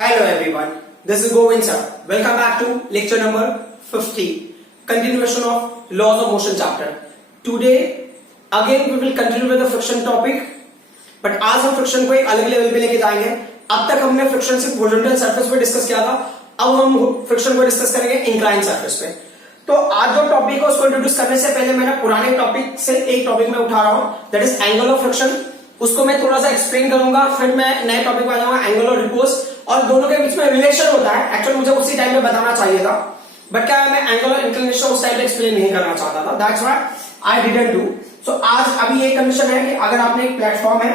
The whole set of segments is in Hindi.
Hello everyone, this is Govind sir. Welcome back to lecture number 50, continuation of laws of motion chapter. Today again we will continue with the friction topic, but आज हम फ्रिक्शन को एक अलग लेवल पे लेके जाएंगे. अब तक हमने फ्रिक्शन सिर्फ हॉरिजॉन्टल सरफेस पे डिस्कस किया था, अब हम फ्रिक्शन को डिस्कस करेंगे इंक्लाइन सरफेस पे. तो आज जो टॉपिक है उसको इंट्रोड्यूस करने से पहले मैं पुराने टॉपिक से एक टॉपिक में उठा रहा हूं, that is angle of friction. उसको मैं थोड़ा सा एक्सप्लेन करूंगा, फिर मैं नए टॉपिक में आ जाऊंगा एंगल ऑफ रिपोज, और दोनों के बीच में रिलेशन होता है. एक्चुअली मुझे उसी टाइम पे बताना चाहिए था, बट क्या मैं एंगल ऑफ इंक्लिनेशन उस टाइम पे एक्सप्लेन नहीं करना चाहता था, that's why I didn't do. So आज अभी ये कंडीशन है कि अगर आपने एक प्लेटफॉर्म है,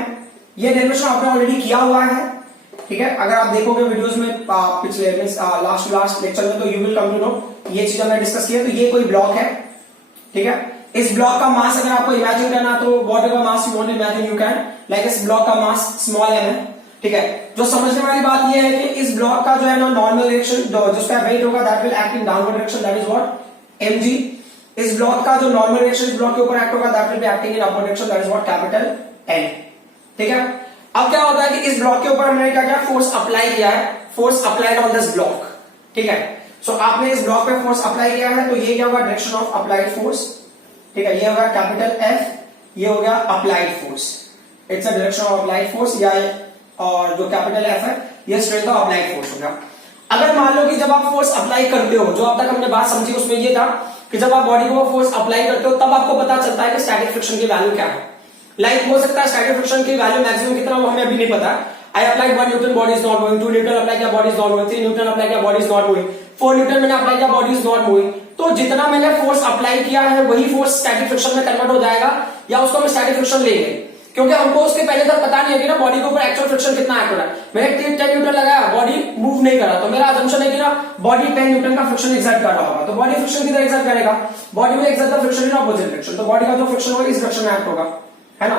ये डेरिवेशन आपने ऑलरेडी किया हुआ है, ठीक है. अगर आप देखोगे वीडियोस में पिछले लास्ट लेक्चर में, तो you will come to know ये चीज हमने डिस्कस किया. तो ये कोई ब्लॉक है, ठीक है. इस ब्लॉक का मास अगर आपको इमेजिन करना, तो whatever mass you want to imagine you can. Like इस ब्लॉक का मास स्मॉल एम है, ठीक है. जो समझने वाली बात यह है कि इस ब्लॉक का जो है ना नॉर्मल डायरेक्शन जिसका वेट होगा that will act in downward direction, that is what mg. इस ब्लॉक का जो नॉर्मल डायरेक्शन इस ब्लॉक के ऊपर एक्ट होगा that will be acting in upward direction, that is what capital N, ठीक है. अब क्या होता है कि इस ब्लॉक के ऊपर हमने क्या किया, फोर्स अप्लाई किया है, force applied on this block, ठीक है. सो आपने इस ब्लॉक पे फोर्स अप्लाई किया है, तो ये क्या होगा, डायरेक्शन ऑफ अप्लाइड फोर्स, ठीक है. ये होगा कैपिटल F, ये हो गया applied force, it's a direction of applied force. या और जो कैपिटल F है ये स्ट्रेंथ ऑफ अप्लाइड फोर्स होगा. अगर मान लो कि जब आप फोर्स अप्लाई करते हो, जो अब तक हमने बात समझी उसमें ये था कि जब आप बॉडी को फोर्स अप्लाई करते हो तब आपको पता चलता है कि स्टैटिक फ्रिक्शन की वैल्यू क्या है. लाइक हो सकता है स्टैटिक फ्रिक्शन की वैल्यू मैक्सिमम कितना हो हमें अभी नहीं पता. I applied 1 newton, body is not moving. 2 newton apply किया, body is not moving. 3 newton apply किया, body is not moving. 4 newton मैंने अप्लाई किया, बॉडी इज नॉट मूविंग. तो जितना मैंने फोर्स अप्लाई किया है वही फोर्स स्टैटिक फ्रिक्शन में कन्वर्ट हो जाएगा, या उसको हम स्टैटिक फ्रिक्शन लेंगे, क्योंकि हमको उसके पहले तक पता नहीं है कि ना बॉडी के ऊपर एक्चुअल फ्रिक्शन कितना एक्ट हो रहा है. मैंने 10 न्यूटन लगाया, बॉडी मूव नहीं करा, तो मेरा असम्पशन है कि ना बॉडी 10 न्यूटन का फ्रिक्शन एक्सर्ट कर रहा होगा. तो बॉडी फ्रिक्शन किधर एक्सर्ट करेगा, बॉडी में exert the friction in opposite direction. तो बॉडी का जो फ्रिक्शन होगा इस डायरेक्शन में एक्ट होगा, है ना.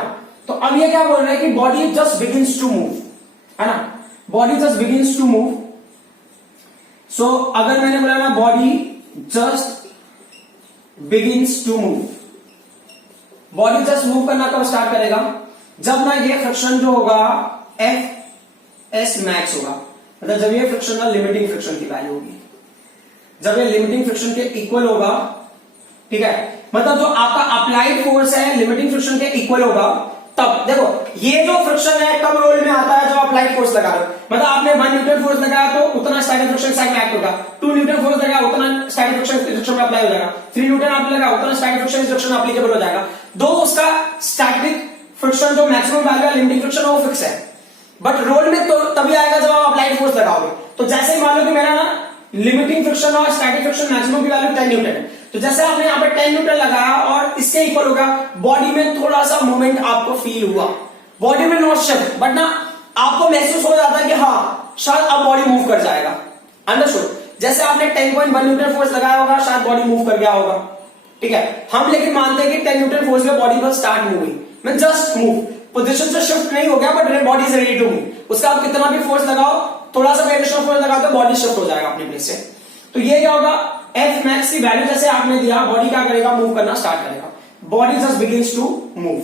तो अब ये क्या बोल रहे हैं कि body just begins to move, है ना. Body just begins to move. So अगर मैंने बोला ना body just begins to move, body just move करना कब स्टार्ट करेगा, जब ना ये फ्रिक्शन जो होगा एफ एस मैक्स होगा, मतलब जब ये फ्रिक्शन ना लिमिटिंग फ्रिक्शन की वैल्यू होगी, जब ये लिमिटिंग फ्रिक्शन के इक्वल होगा, ठीक है. मतलब जो आपका अप्लाइड फोर्स है लिमिटिंग फ्रिक्शन के इक्वल होगा, तब देखो ये जो फ्रिक्शन है कब रोल में आता है, जो अप्लाइड फोर्स लगा रहे हो. मतलब आपने 1 न्यूटन फोर्स लगाया तो उतना स्टैटिक फ्रिक्शन साइड में एक्ट होगा. 2 न्यूटन फोर्स लगाया उतना स्टैटिक फ्रिक्शन में अप्लाई हो जाएगा. 3 न्यूटन आप लगा उतना स्टैटिक फ्रिक्शन इस डायरेक्शन में एप्लीकेबल हो जाएगा. दो उसका स्टैटिक फ्रिक्शन जो मैक्सिमम वैल्यू है लिमिटिंग फ्रिक्शन वो फिक्स है, बट रोल में तो तभी आएगा जब आप अप्लाइड फोर्स लगाओगे. तो जैसे मान लो कि मेरा ना लिमिटिंग फ्रिक्शन और स्टैटिक फ्रिक्शन मैक्सिमम की वैल्यू 10 न्यूटन है, तो जैसे आपने यहाँ पे 10 न्यूटन लगाया और इसके इक्वल होगा, बॉडी में थोड़ा सा मूवमेंट आपको फील हुआ, बॉडी में नॉट शिफ्ट, बट ना आपको महसूस हो जाता है कि हाँ शायद अब बॉडी मूव कर जाएगा. अंडरस्टूड. जैसे आपने 10.1 न्यूटन फोर्स लगाया होगा, शायद बॉडी मूव कर गया होगा, ठीक है. हम लेकिन मानते हैं कि 10 न्यूटन फोर्स में बॉडी पर स्टार्ट मूविंग, मैं जस्ट मूव, पोजीशन से शिफ्ट नहीं हो गया, but body is ready to move. उसका आप कितना भी फोर्स लगाओ, थोड़ा सा एडिशनल फोर्स लगाओ तो बॉडी शिफ्ट हो जाएगा अपनी प्लेस से. तो ये क्या होगा, एफ मैक्स की वैल्यू जैसे आपने दिया, बॉडी क्या करेगा, मूव करना स्टार्ट करेगा. Body just begins to move.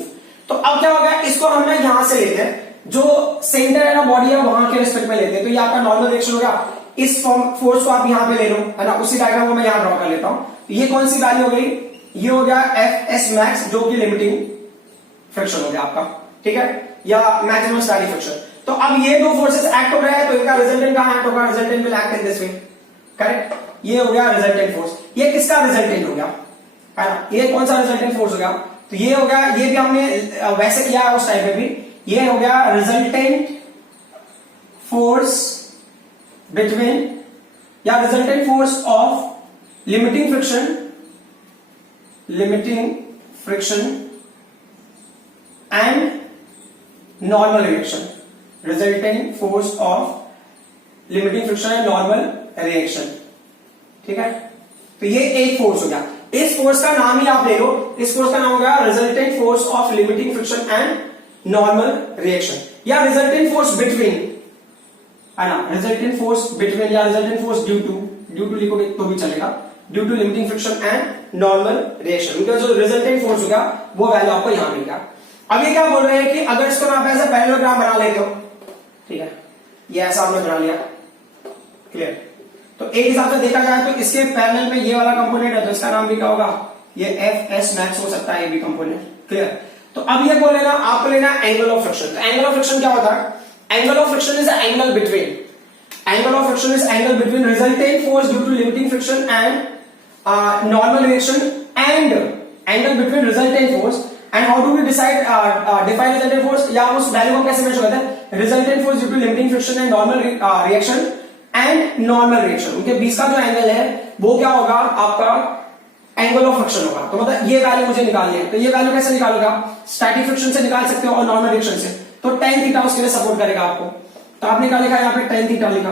तो अब क्या होगा, इसको हम ना यहां से लेते हैं, जो सेंटर है ना बॉडी है वहां के रिस्पेक्ट में लेते हैं. तो ये आपका नॉर्मल डायरेक्शन होगा. इस फोर्स को आप यहां पे ले लो, है ना. उसी डायग्राम को मैं यहां ड्रॉ कर लेता हूं. ये कौन सी वैल्यू हो गई, ये हो गया एफ एस मैक्स, जो कि लिमिटिंग फ्रिक्शन हो गया आपका, ठीक है, या मैक्सिमम स्टैटिक फ्रिक्शन. तो अब ये दो फोर्सेस एक्ट हो रहे हैं, तो इनका रिजल्टेंट कहां एक्ट होगा, resultant will act in this way, correct. ये हो गया रिजल्टेंट फोर्स. ये किसका रिजल्टेंट हो गया, है ना. ये कौन सा रिजल्टेंट फोर्स हो गया, तो ये हो गया, ये भी हमने वैसे किया है उस टाइम पे भी. ये हो गया रिजल्टेंट फोर्स बिटवीन, या resultant force of limiting friction and normal reaction. Resultant force of limiting friction and normal reaction, ठीक है. तो ये एक फोर्स हो गया. इस फोर्स का नाम ही आप ले लो, इस फोर्स का नाम होगा resultant force of limiting friction and normal reaction, या रिजल्टेंट फोर्स बिटवीन, है ना. रिजल्टेंट फोर्स बिटवीन या रिजल्टेंट फोर्स ड्यू टू लिखोगे तो भी चलेगा, due to limiting friction and normal reaction. उनका जो रिजल्टेंट फोर्स होगा वो वैल्यू आपको यहां मिलेगा. अब ये क्या बोल रहे हैं कि अगर इसको आप ऐसे पैरेललोग्राम बना लेते हो, ठीक है, ये ऐसा आपने बना लिया, क्लियर। तो एक हिसाब से देखा जाए तो इसके पैरेलल में ये वाला कंपोनेंट है, तो इसका नाम भी क्या होगा, ये एफ एस मैक्स हो सकता है, ये भी कंपोनेंट। क्लियर। तो अब ये बोल लेना, आपको लेना एंगल ऑफ फ्रिक्शन। तो एंगल ऑफ फ्रिक्शन क्या होता है, angle of friction is angle between, angle of friction is angle between resultant force due to limiting friction and normal reaction and angle between resultant force. And how do we decide define resultant force, या उस वैल्यू को कैसे मेजर करते हैं, resultant force due to limiting friction and normal reaction and normal reaction, उनके बीच का जो एंगल है वो क्या होगा, आपका एंगल ऑफ फ्रिक्शन होगा। तो मतलब ये वैल्यू मुझे निकालनी है, तो ये वैल्यू कैसे निकालोगा, स्टैटिक फ्रिक्शन से निकाल सकते हो और नॉर्मल रिएक्शन से। तो tan थीटा उसके लिए सपोर्ट करेगा आपको। तो आपने क्या लिखा यहाँ पे, tan थीटा लिखा।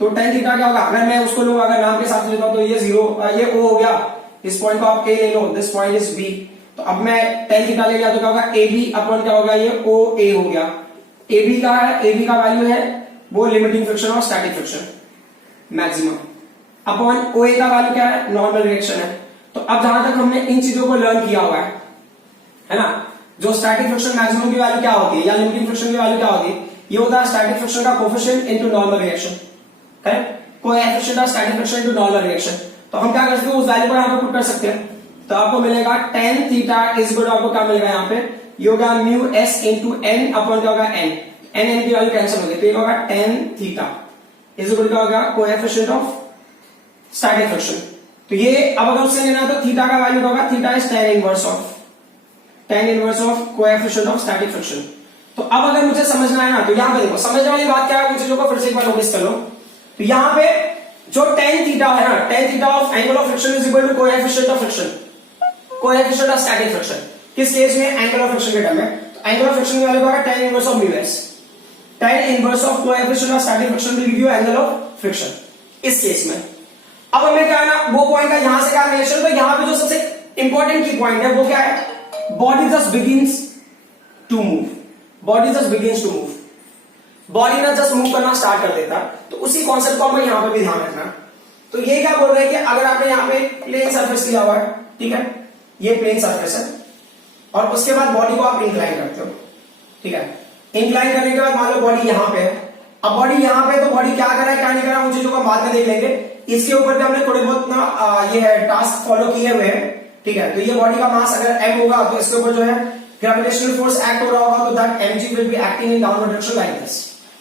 तो tan थीटा क्या होगा, अगर मैं उसको लूंगा, अगर नाम के साथ लेता हूं तो ये 0, ये O हो गया, इस पॉइंट को आप A ले लो, दिस पॉइंट इज B। तो अब मैं tan थीटा ले लिया तो क्या होगा, AB अपॉन क्या होगा, ये OA हो गया। AB का है, AB का वैल्यू है वो लिमिटिंग फ्रिक्शन और static friction maximum, upon OA का वैल्यू क्या है, नॉर्मल रिएक्शन है। तो अब जहां तक हमने इन चीजों को लर्न किया हुआ है ना, जो स्टैटिक फ्रिक्शन मैक्सिमम की वैल्यू क्या होती है या लिमिटिंग फ्रिक्शन की वैल्यू क्या होती है, ये होता है स्टैटिक फ्रिक्शन का coefficient into normal reaction, correct, coefficient of static friction into normal reaction. तो हम क्या कर सकते हैं, उस वैल्यू को यहां पे पुट कर सकते हैं। तो आपको मिलेगा tan theta is equal to, आपको क्या मिलेगा यहाँ पे, ये होगा mu s into n upon क्या होगा n, n की वैल्यू कैंसिल हो गई, तो ये होगा tan theta is equal to क्या होगा, कोएफिशिएंट ऑफ स्टैटिक फ्रिक्शन। तो ये अब अगर उससे लेना तो थीटा का वैल्यू होगा, theta is tan inverse of coefficient of static friction. तो अब अगर मुझे समझना है ना, तो यहां पे देखो, समझने वाली बात क्या है, उन चीजों को फिर से एक बार नोटिस कर लो। तो यहां पे जो tan थीटा है ना, tan theta of angle of friction is equal to coefficient of friction, coefficient of static friction. किस केस में, एंगल ऑफ फ्रिक्शन के टर्म में। तो एंगल ऑफ फ्रिक्शन की वैल्यू होगा tan inverse of mu s, tan inverse of coefficient of static friction will give you angle of friction इस केस में। अब हमें क्या है ना, वो पॉइंट का यहां से क्या रिलेशन, तो यहां पे जो सबसे इंपॉर्टेंट की पॉइंट है वो क्या है, body just begins to move, body just begins to move, body ना जस्ट मूव करना स्टार्ट कर देता। तो उसी कॉन्सेप्ट को हमें यहां पे भी ध्यान रखना। तो ये क्या बोल रहे हैं कि अगर आपने यहां पे प्लेन सरफेस लिया हुआ है, ठीक है, ये प्लेन सरफेस है, और उसके बाद बॉडी को आप इंक्लाइन करते हो, ठीक है, इंक्लाइन करने के बाद मान लो बॉडी यहां पे है। अब बॉडी यहां पे, तो बॉडी क्या कर रहा है क्या नहीं कर रहा, उन चीजों को बाद में देख लेंगे। इसके ऊपर भी हमने थोड़े बहुत ना ये है टास्क फॉलो किए हुए हैं, ठीक है। तो ये बॉडी का मास अगर m होगा तो इसके ऊपर जो है ग्रेविटेशनल फोर्स एक्ट हो रहा होगा, तो that mg will be acting in downward direction like this,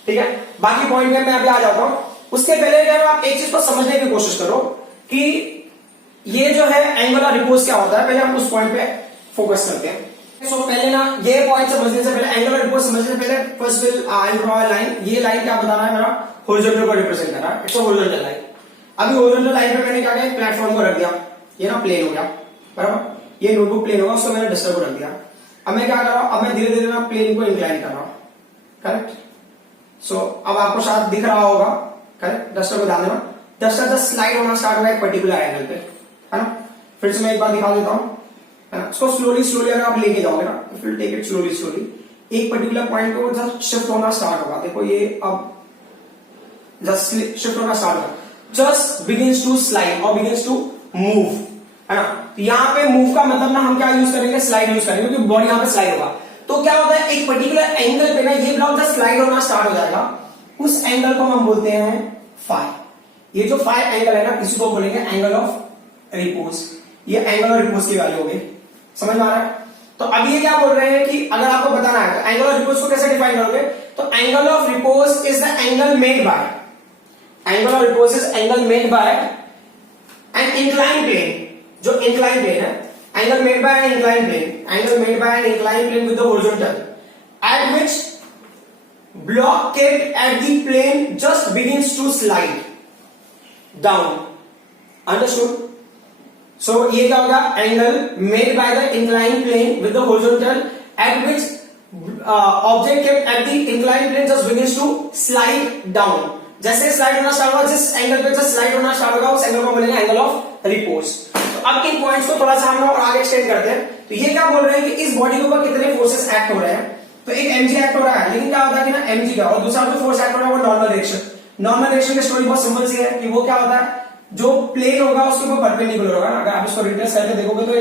ठीक है। बाकी पॉइंट में मैं अभी आ जाता हूं, उसके पहले क्या आप एक चीज को समझने की कोशिश करो कि ये जो है एंगुलर रिपोज क्या होता है, पहले हम उस पॉइंट पे फोकस करते हैं। सो पहले ना ये पॉइंट समझने से पहले, एंगुलर रिपोज समझने से पहले first will I draw a line. ये लाइन क्या बता रहा है, मेरा हॉरिजॉन्टल को रिप्रेजेंट कर रहा है, इट्स अ हॉरिजॉन्टल लाइन। अभी हॉरिजॉन्टल लाइन पे मैंने क्या किया, प्लेटफॉर्म को रख दिया, ये ना प्लेन हो गया, बराबर, ये नोटबुक प्लेन होगा, उसको मैंने डस्टर को रख दिया। अब मैं क्या कर रहा हूं, अब मैं धीरे धीरे ना प्लेन को इंक्लाइन कर रहा हूं, करेक्ट। सो अब आपको शायद दिख रहा होगा, करेक्ट, डस्टर को ध्यान देना, डस्टर जस्ट स्लाइड होना स्टार्ट होगा एक पर्टिकुलर एंगल पे, है ना। फिर से मैं एक बार दिखा देता हूं, है ना। इसको स्लोली स्लोली अगर आप लेके जाओगे ना, तो फिर टेक इट स्लोली स्लोली, एक पर्टिकुलर पॉइंट पे वो जस्ट शिफ्ट होना स्टार्ट होगा। देखो ये अब जस्ट शिफ्ट होना स्टार्ट होगा, जस्ट बिगिंस टू स्लाइड और बिगिंस टू मूव, है ना। तो यहाँ पे मूव का मतलब ना हम क्या यूज करेंगे, स्लाइड यूज करेंगे, क्योंकि बॉडी यहाँ पे स्लाइड होगा। तो क्या होता है, एक पर्टिकुलर एंगल पे ना ये ब्लॉक जस्ट स्लाइड होना स्टार्ट हो जाएगा, उस एंगल को हम बोलते हैं फाई। ये जो फाई एंगल है ना, इसको बोलेंगे एंगल ऑफ रिपोज। ये एंगल ऑफ रिपोज की वैल्यू हो गई, समझ में आ रहा है। तो अब ये क्या बोल रहे हैं कि अगर आपको बताना है तो एंगल ऑफ रिपोज को कैसे डिफाइन करोगे, तो angle of repose is the angle made by, angle of repose is angle made by an incline plane, जो इंक्लाइन प्लेन है, angle made by an incline plane, angle made by an incline plane with the horizontal at which block kept at the plane just begins to slide down. Understood? So ये क्या होगा, angle made by the inclined plane with the horizontal at which object kept at the inclined plane just begins to slide down. जैसे स्लाइड होना स्टार्ट होगा, जिस एंगल पे जस्ट स्लाइड होना स्टार्ट होगा, उस एंगल को बोलेंगे एंगल ऑफ रिपोज। तो अब इन पॉइंट्स को थोड़ा सा हम और आगे एक्सटेंड करते हैं। तो ये क्या बोल रहे हैं कि इस बॉडी के ऊपर कितने फोर्सेस एक्ट हो रहे हैं। तो एक mg एक्ट हो रहा है, लेकिन क्या होता है कि ना mg का, और दूसरा जो फोर्स एक्ट हो रहा है वो नॉर्मल रिएक्शन। नॉर्मल रिएक्शन की स्टोरी बहुत सिंपल सी है कि वो क्या होता है, जो प्लेन होगा उसके ऊपर परपेंडिकुलर होगा ना। अगर आप इसको रिट्रेस करके देखोगे तो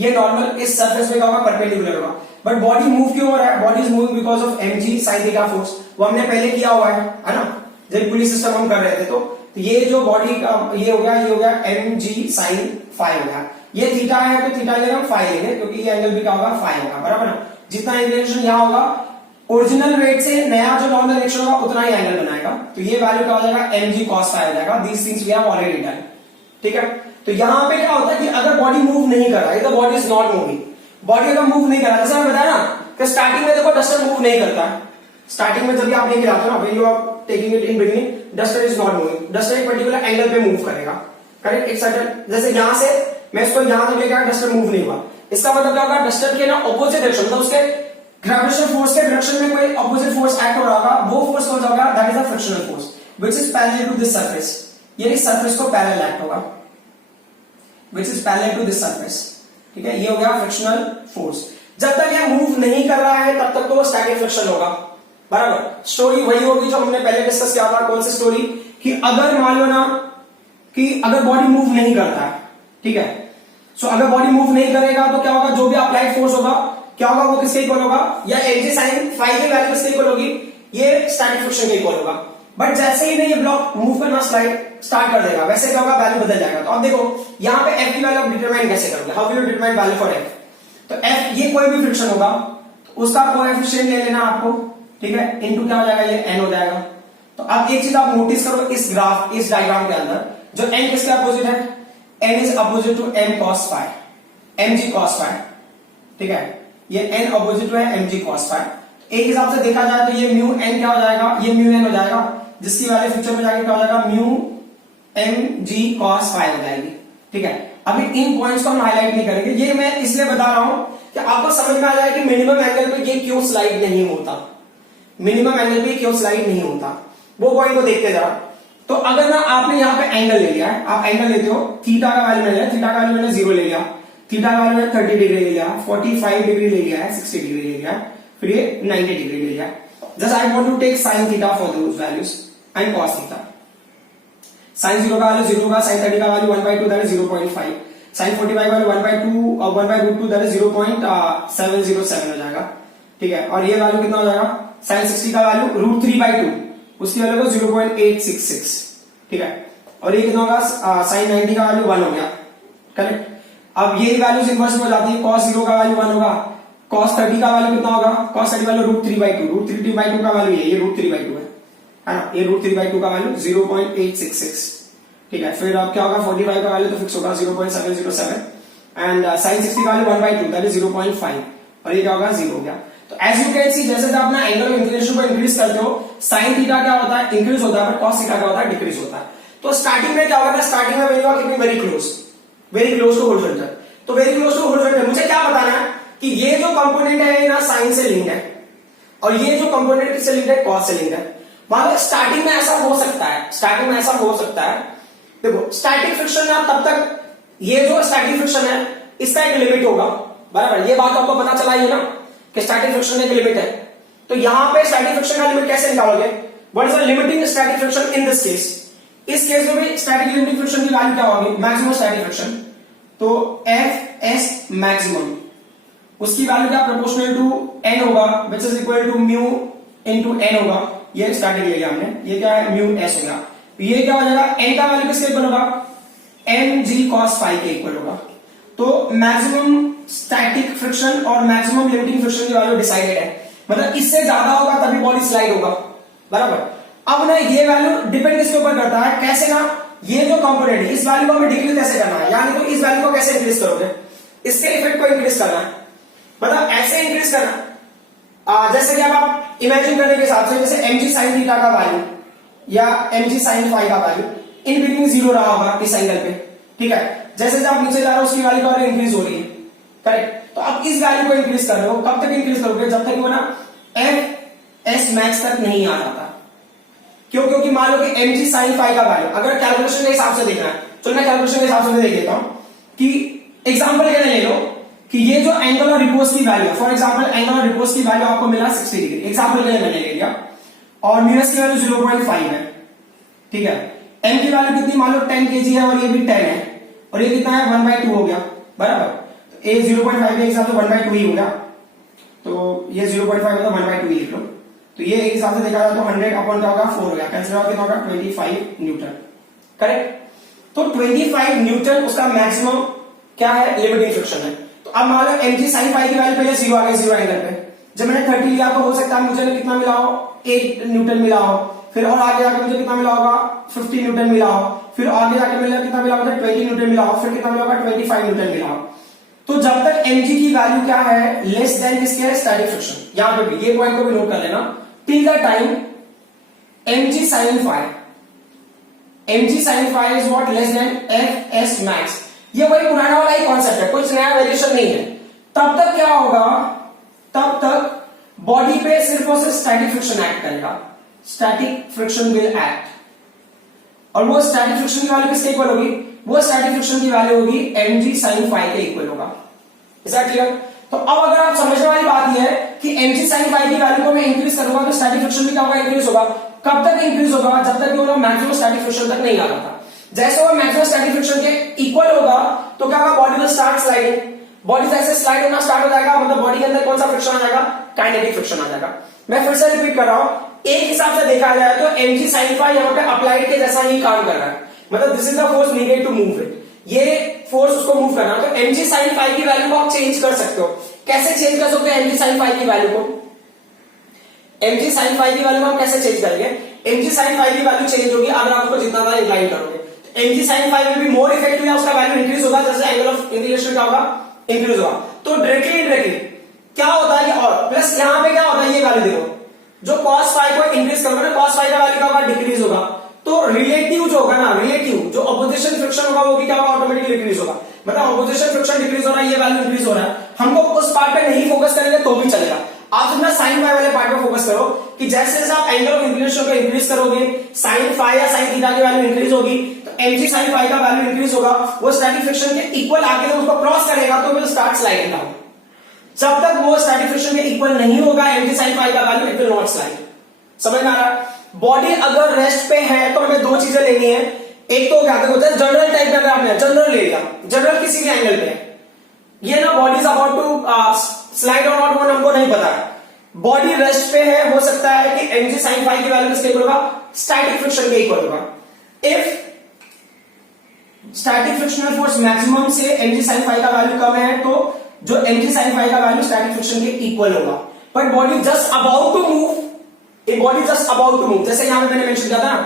ये नॉर्मल इस सरफेस पे क्या होगा, परपेंडिकुलर होगा। बट बॉडी मूव क्यों हो रहा है, body is moving because of mg sin theta force, वो हमने पहले किया हुआ है ना। जब पुलिस सिस्टम हम कर रहे थे तो ये जो बॉडी का ये हो गया mg sin फाई हो गया। ये थीटा है तो थीटा लेंगे हम फाई लेंगे, क्योंकि ये एंगल भी क्या होगा फाई होगा, बराबर ना। जितना इंक्लिनेशन यहाँ होगा ओरिजिनल वेट से नया जो नॉर्मल डायरेक्शन होगा उतना ही एंगल बनाएगा, तो ये वैल्यू क्या हो जाएगा mg cos फाई हो जाएगा। These things we have already done, ठीक है। तो यहाँ पे क्या होता है कि अगर बॉडी मूव नहीं कर रहा है, तो body is not moving, body अगर मूव नहीं कर रहा, जैसे मैं बताया ना कि स्टार्टिंग में देखो डस्टर मूव नहीं करता है, स्टार्टिंग में जब भी आप नहीं गिराते हो ना, when you are taking it in beginning, duster is not moving, duster एक पर्टिकुलर एंगल पे मूव करेगा, करेक्ट। एक सर्टेन, जैसे यहां से मैं इसको यहां तक लेके आया, डस्टर मूव नहीं हुआ, इसका मतलब क्या होगा, डस्टर के ना ऑपोजिट डायरेक्शन, मतलब उसके ग्रेविटेशनल फोर्स के डायरेक्शन में कोई ऑपोजिट फोर्स एक्ट हो रहा होगा, वो फोर्स कौन सा होगा, that is the frictional force which is parallel to this surface, ये इस सरफेस को पैरेलल एक्ट होगा, which is parallel to this surface, ठीक है। ये हो गया फ्रिक्शनल फोर्स। जब तक ये मूव नहीं कर रहा है तब तक तो वो स्टैटिक फ्रिक्शन होगा, बराबर। स्टोरी वही होगी जो हमने पहले डिस्कस किया था, कौन सी स्टोरी, कि अगर मान लो ना कि अगर बॉडी मूव नहीं करता है, ठीक है, सो अगर बॉडी मूव नहीं करेगा तो क्या होगा, जो भी अप्लाइड फोर्स होगा क्या होगा, वो किसके इक्वल होगा, या mg sin फाई की वैल्यू किसके इक्वल होगी, ये स्टैटिक फ्रिक्शन के इक्वल होगा। बट जैसे ही मैं ये ब्लॉक मूव करना स्टार्ट कर देगा, वैसे क्या होगा, वैल्यू बदल जाएगा। तो अब देखो यहाँ पे f की वैल्यू आप डिटरमाइन कैसे करोगे, how will you determine value for f, तो f ये कोई भी फ्रिक्शन होगा तो उसका कोएफिशिएंट ले लेना आपको, ठीक है, इनटू क्या हो जाएगा, ये n हो जाएगा। तो अब एक चीज आप नोटिस करो इस ग्राफ, इस डायग्राम के अंदर, जो n किसके अपोजिट है, n is opposite to m cos phi, mg cos phi, ठीक है, ये n अपोजिट टू है mg cos फाई। एक हिसाब से देखा जाए तो ये म्यू n क्या हो जाएगा, ये म्यू n हो जाएगा, जिसकी वैल्यू फ्यूचर में जाके क्या हो जाएगा, म्यू mg cos फाई हो जाएगी, ठीक है। अभी इन पॉइंट्स को हम हाईलाइट नहीं करेंगे, ये मैं इसलिए बता रहा हूं कि आपको समझ में आ जाए कि मिनिमम एंगल पे ये क्यों स्लाइड नहीं होता, मिनिमम एंगल पे क्यों स्लाइड नहीं होता, वो पॉइंट को देखते जरा। तो अगर ना आपने यहाँ पे एंगल ले लिया है, आप एंगल लेते हो, थीटा का वैल्यू मैंने, थीटा का वैल्यू मैंने 0 ले लिया, थीटा का वैल्यू मैंने 30 डिग्री ले लिया, 45 डिग्री ले लिया है, 60 डिग्री ले लिया, फिर ये 90 डिग्री ले लिया। Just I want to take sin theta for those values and cos theta. sin 0 का वैल्यू 0 होगा, sin 30 का वैल्यू 1/2 दैट इज 0.5, sin 45 का वैल्यू 1/2 और 1/√2 दैट इज 0.707 हो जाएगा, ठीक है। और ये वैल्यू कितना हो जाएगा, sin 60 का वैल्यू √3/2, उसकी वैल्यू को 0.866, ठीक है। और ये कितना होगा, sin 90 का वैल्यू 1 हो गया, करेक्ट। अब ये वैल्यूज इनवर्स में हो जाती है, cos 0 का वैल्यू 1 होगा, cos 30 का वैल्यू कितना होगा, cos 30 वैल्यू √3/2, √3/2 का वैल्यू ये √3/2 है ना, ये √3/2 का वैल्यू 0.866, ठीक है। फिर अब क्या होगा, 45 का वैल्यू तो फिक्स होगा 0.707 एंड sin 60 का वैल्यू 1/2 दैट इज 0.5, और ये क्या होगा, 0 हो गया। तो एज यू कैन सी, जैसे आप अपना एंगल ऑफ इंक्लिनेशन को इंक्रीज करते हो, sin थीटा क्या होता है, इंक्रीज होता है, बट cos थीटा क्या होता है, डिक्रीज होता है। तो स्टार्टिंग में क्या होगा, स्टार्टिंग में very keeping very close to horizontal, तो वेरी क्लोज टू होरिजॉन्टल, मुझे क्या बताना है कि ये जो कंपोनेंट है ना sin से लिंक्ड है, और ये जो कंपोनेंट किससे लिंक्ड है, cos से लिंक्ड है। मान लो स्टार्टिंग में ऐसा हो सकता है, स्टार्टिंग में ऐसा हो सकता है, देखो स्टैटिक फ्रिक्शन ना, तब तक ये जो स्टैटिक फ्रिक्शन है इसका एक लिमिट होगा, बराबर। ये बात आपको पता चला ही ना कि स्टैटिक फ्रिक्शन एक लिमिट है। तो यहां पे स्टैटिक फ्रिक्शन का लिमिट कैसे निकालोगे, what is the limiting static friction in this case, इस केस में भी स्टैटिक लिमिटिंग फ्रिक्शन की वैल्यू क्या होगी, मैक्सिमम स्टैटिक फ्रिक्शन, तो एफ एस मैक्सिमम, उसकी वैल्यू क्या, प्रोपोर्शनल टू एन होगा, which is equal to mu into N होगा, ये स्टैटिक ले लिया हमने, ये क्या है, म्यू एस होगा। ये क्या हो जाएगा, एन का वैल्यू किसके इक्वल होगा, mg cos फाई के इक्वल होगा। तो मैक्सिमम स्टैटिक फ्रिक्शन और मैक्सिमम लिमिटिंग फ्रिक्शन की वैल्यू डिसाइडेड है, मतलब इससे ज्यादा होगा तभी बॉडी स्लाइड होगा, बराबर। अब ना ये वैल्यू डिपेंड किसके ऊपर करता है, कैसे ना, ये जो कंपोनेंट है इस वैल्यू को हमें डिक्रीज कैसे करना है, यानी तो इस वैल्यू को कैसे इंक्रीज करोगे, इसके इफेक्ट को इंक्रीज करना है, मतलब ऐसे इंक्रीज करना, जैसे कि अब आप इमेजिन करने के हिसाब से, जैसे mg sin थीटा का वैल्यू या mg sin फाई का वैल्यू इन बिटवीन 0 रहा होगा इस एंगल पे, ठीक है। जैसे जब आप नीचे जा रहे हो उसकी वैल्यू और इंक्रीज हो रही है, करेक्ट। तो अब इस वैल्यू को इंक्रीज कर रहे हो, कब तक इंक्रीज करोगे, जब तक वो ना एफ एस मैक्स तक नहीं आ जाता। क्यों, क्योंकि मान लो कि mg sin फाई का वैल्यू अगर कैलकुलेशन के हिसाब से देखना है, तो मैं कैलकुलेशन के हिसाब से देख लेता हूं कि एग्जांपल के लिए ले लो कि ये जो एंगल और रिपोज की वैल्यू, फॉर एग्जांपल एंगल और रिपोज की वैल्यू आपको मिला 60 डिग्री, एग्जांपल के लिए मैंने ले लिया, और म्यूएस की वैल्यू 0.5 है, ठीक है। एम की वैल्यू कितनी, मान लो 10 kg है, और ये भी 10 है, और ये कितना है, 1/2 हो गया, बराबर। ए 0.5 के हिसाब से 1/2 ही हो गया, तो ये 0.5 मतलब 1/2 ही लिख लो। तो तो ये एक हिसाब से देखा जाए तो 100 अपॉन क्या होगा 4 हो गया, कैंसिल होगा कितना होगा 25 न्यूटन, करेक्ट। तो 25 न्यूटन उसका मैक्सिमम क्या है, लिमिटिंग फ्रिक्शन है। तो अब मान लो mg sin फाई की वैल्यू पहले 0 आ गई 0 एंगल पे, जब मैंने 30 लिया तो हो सकता है मुझे कितना मिला हो 8 न्यूटन मिला हो, फिर और आगे जाके मुझे कितना मिला होगा 50 न्यूटन मिला हो, फिर आगे जाके मिला कितना मिला होगा 20 न्यूटन मिला हो, फिर कितना मिला होगा 25 न्यूटन मिला हो। तो जब तक mg की वैल्यू क्या है लेस देन किसके है, स्टैटिक फ्रिक्शन, यहां पे भी ये पॉइंट को भी नोट कर लेना, till the time mg sin phi, mg sin phi is what, less than fs max, ये वही पुराना वाला ही कॉन्सेप्ट है, कुछ नया वेरिएशन नहीं है। तब तक क्या होगा, तब तक बॉडी पे सिर्फ और सिर्फ स्टैटिक फ्रिक्शन एक्ट करेगा, स्टैटिक फ्रिक्शन विल एक्ट, और वो स्टैटिक फ्रिक्शन की वैल्यू किसके इक्वल होगी, वो स्टैटिक फ्रिक्शन की वैल्यू होगी mg sin phi के इक्वल होगा। Is that clear? तो अब अगर आप समझने वाली बात यह है कि mg sin phi की वैल्यू को मैं इंक्रीज करूंगा तो स्टैटिक फ्रिक्शन भी क्या होगा, इंक्रीज होगा। कब तक इंक्रीज होगा, जब तक वो मैक्सिमम स्टैटिक फ्रिक्शन तक नहीं आ रहा था। जैसे वो मैक्सिमम स्टैटिक फ्रिक्शन के इक्वल होगा तो क्या होगा, body will start sliding, body जैसे स्लाइड होना स्टार्ट हो जाएगा, मतलब बॉडी के अंदर कौन सा फ्रिक्शन आ जाएगा, काइनेटिक फ्रिक्शन आ जाएगा। मैं फिर से रिपीट कर रहा हूं, एक हिसाब से देखा जाए तो mg sin phi यहां पे अप्लाइड के जैसा ही काम कर रहा है, मतलब this is the force needed to move it, ये फोर्स उसको मूव करना। तो mg sin phi की वैल्यू को आप चेंज कर सकते हो, कैसे चेंज कर सकते हो mg sin phi की वैल्यू को, mg sin phi की वैल्यू को हम कैसे चेंज करेंगे, mg sin phi की वैल्यू चेंज होगी अगर आप उसको जितना ज्यादा इंक्लाइन करोगे, mg sin phi will be more effective, या उसका वैल्यू इंक्रीज होगा जैसे एंगल ऑफ इंक्लिनेशन क्या होगा, इंक्रीज होगा। तो डायरेक्टली क्या होता है, और प्लस यहां पे क्या होता है, ये वैल्यू देखो, जो cos phi को इंक्रीज करोगे ना, cos phi का वैल्यू क्या होगा, डिक्रीज होगा। तो रिलेटिव जो होगा ना, रिलेटिव जो अपोजिशन फ्रिक्शन होगा वो भी क्या होगा, ऑटोमेटिकली डिक्रीज होगा। मतलब अपोजिशन फ्रिक्शन डिक्रीज हो रहा है, ये वैल्यू इंक्रीज हो रहा है, हमको उस पार्ट पे नहीं फोकस करेंगे तो भी चलेगा। आप अपना साइन फाई वाले पार्ट पे फोकस करो कि जैसे जैसे आप एंगल ऑफ इंक्लिनेशन को इंक्रीज करोगे, साइन फाई या साइन थीटा की वैल्यू इंक्रीज होगी, तो mg sin phi का वैल्यू इंक्रीज होगा, वो स्टैटिक फ्रिक्शन के इक्वल आके जब उसको क्रॉस करेगा तो विल स्टार्ट स्लाइडिंग डाउन। जब तक वो स्टैटिक फ्रिक्शन के इक्वल नहीं होगा mg sin phi का value, it will not slide. समझ में आ रहा? बॉडी अगर रेस्ट पे है तो हमें दो चीजें लेनी है, एक तो क्या होता है जनरल टाइप में, अगर आपने जनरल ले लिया, जनरल किसी भी एंगल पे, ये ना body is about to slide और नॉट, वो हमको नहीं पता है। बॉडी रेस्ट पे है, हो सकता है कि mg sin phi की वैल्यू किसके इक्वल होगा, स्टैटिक फ्रिक्शन के इक्वल होगा। If static frictional force maximum से mg sin phi का वैल्यू कम है तो जो mg sin phi का वैल्यू स्टैटिक फ्रिक्शन के इक्वल होगा। But body just about to move, a body just about to move, जैसे यहां पे मैंने मेंशन किया था ना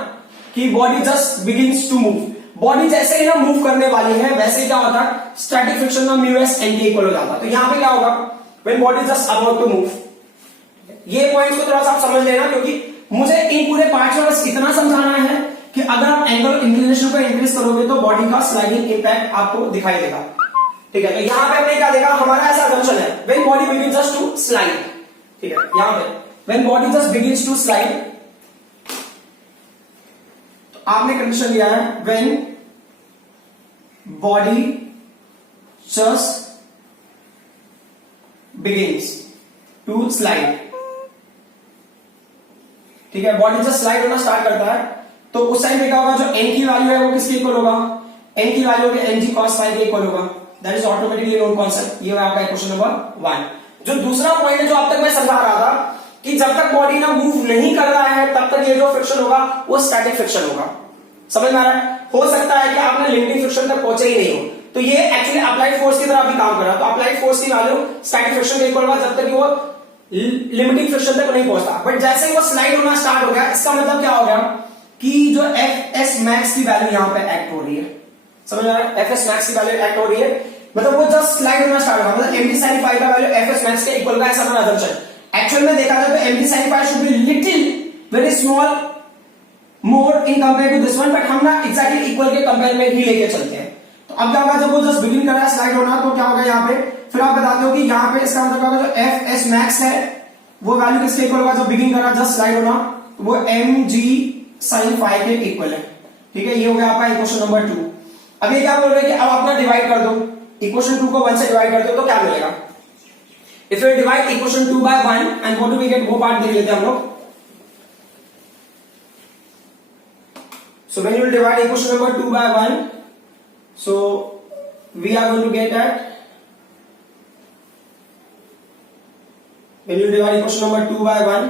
कि body just begins to move, body जैसे ही ना मूव करने वाली है वैसे ही क्या होता है, स्टैटिक फ्रिक्शन का म्यू एस एन के इक्वल हो जाता है। तो यहां पे क्या होगा, when body just about to move. ये पॉइंट्स को थोड़ा सा आप समझ लेना, क्योंकि मुझे इन पूरे पार्ट में बस इतना समझाना है कि अगर आप एंगल इंक्लिनेशन को इंक्रीज करोगे तो बॉडी का स्लाइडिंग इंपैक्ट आपको दिखाई देगा। ठीक है, तो यहां पे हमने क्या देखा, हमारा ऐसा असम्पशन है when body begins just to slide. ठीक है, यहां पे when body just begins to slide, तो आपने कंडीशन दिया है when body just begins to slide. ठीक है, बॉडी जस्ट स्लाइड होना स्टार्ट करता है तो उस टाइम पे क्या होगा, जो n की वैल्यू है वो किसके इक्वल होगा, n की वैल्यू होगी mg cos phi के इक्वल होगा। That is automatically known concept. ये आपका क्वेश्चन नंबर 1। जो दूसरा पॉइंट है जो अब तक मैं समझा रहा था कि जब तक बॉडी ना मूव नहीं कर रहा है तब तक ये जो फ्रिक्शन होगा वो स्टैटिक फ्रिक्शन होगा। समझ में आ रहा है? हो सकता है कि आपने लिमिटिंग फ्रिक्शन तक पहुंचे ही नहीं हो, तो ये एक्चुअली अप्लाइड फोर्स की तरह भी काम कर रहा है। तो अप्लाइड फोर्स की वैल्यू स्टैटिक फ्रिक्शन के इक्वल होगा जब तक वो लिमिटिंग फ्रिक्शन तक नहीं पहुंचता। बट जैसे ही वो स्लाइड होना स्टार्ट हो गया, इसका मतलब क्या हो गया कि जो fs max की वैल्यू यहां पे एक्ट हो रही है। समझ आ रहा है? fs max की वैल्यू एक्ट हो रही है, मतलब वो जस्ट स्लाइड होना स्टार्ट होगा, मतलब mg sin phi का वैल्यू fs max के इक्वल का, ऐसा हमारा असम्पशन। एक्चुअल में देखा जाए तो mg sin phi should be little very small more in compare to this one, but हम ना एग्जैक्टली इक्वल के कंपेयर में ही लेके चलते हैं। तो अब क्या होगा, जब वो जस्ट बिगिन कर रहा है स्लाइड होना तो क्या होगा यहाँ पे, फिर आप बताते हो कि यहाँ पे इसका मतलब क्या होगा, जो fs max है वो वैल्यू किसके इक्वल होगा, जब बिगिन कर रहा है जस्ट स्लाइड होना, तो वो mg sin phi के इक्वल है। ठीक है, ये हो गया आपका इक्वेशन नंबर 2। अब ये क्या बोल रहे हैं कि अब अपना डिवाइड कर दो, इक्वेशन 2 को 1 से डिवाइड कर दो तो क्या मिलेगा। If you divide equation 2 by 1 and what do we get, वो पार्ट देख लेते हैं हम लोग। So when you divide equation number 2 by 1, so we are going to get at, when you divide equation number 2 by 1,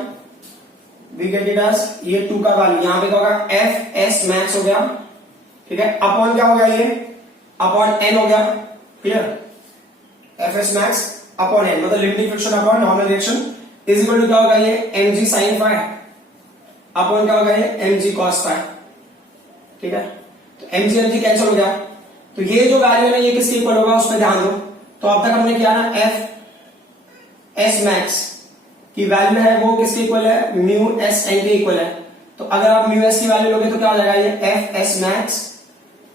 we get it as ये 2 का वैल्यू यहां पे क्या होगा एफ एस मैक्स हो गया, ठीक है, अपॉन क्या हो गया ये अपॉन एन हो गया, clear, F S max upon N मतलब limiting friction upon normal reaction is equal to क्या होगा ये M G sine phi upon क्या होगा ये एम जी कॉस फाई, ठीक है, तो एम जी कैंसिल हो गया, तो ये जो वैल्यू है ना ये किसके इक्वल होगा उस पर ध्यान दो। तो अब तक हमने किया ना एफ एस मैक्स की वैल्यू है वो किसके इक्वल है म्यू एस एन के इक्वल है, तो अगर आप म्यू एस की वैल्यू लोगे तो क्या हो जाएगा ये एफ एस मैक्स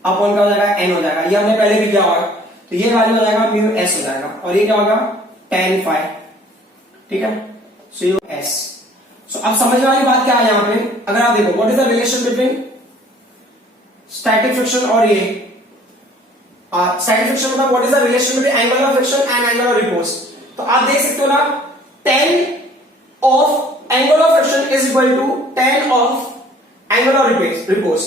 अपॉन क्या हो जाएगा एन हो जाएगा, ये हमने पहले भी किया होगा, तो ये वैल्यू हो जाएगा म्यू एस हो जाएगा और ये क्या होगा tan फाई, ठीक है, सो ये एस। सो अब समझने वाली बात क्या है यहाँ पे, अगर आप देखो what is the relation between static friction और ये स्टैटिक फ्रिक्शन मतलब what is the relation between angle of friction and angle of repose, तो आप देख सकते हो ना tan of angle of friction is equal to tan of angle of repose,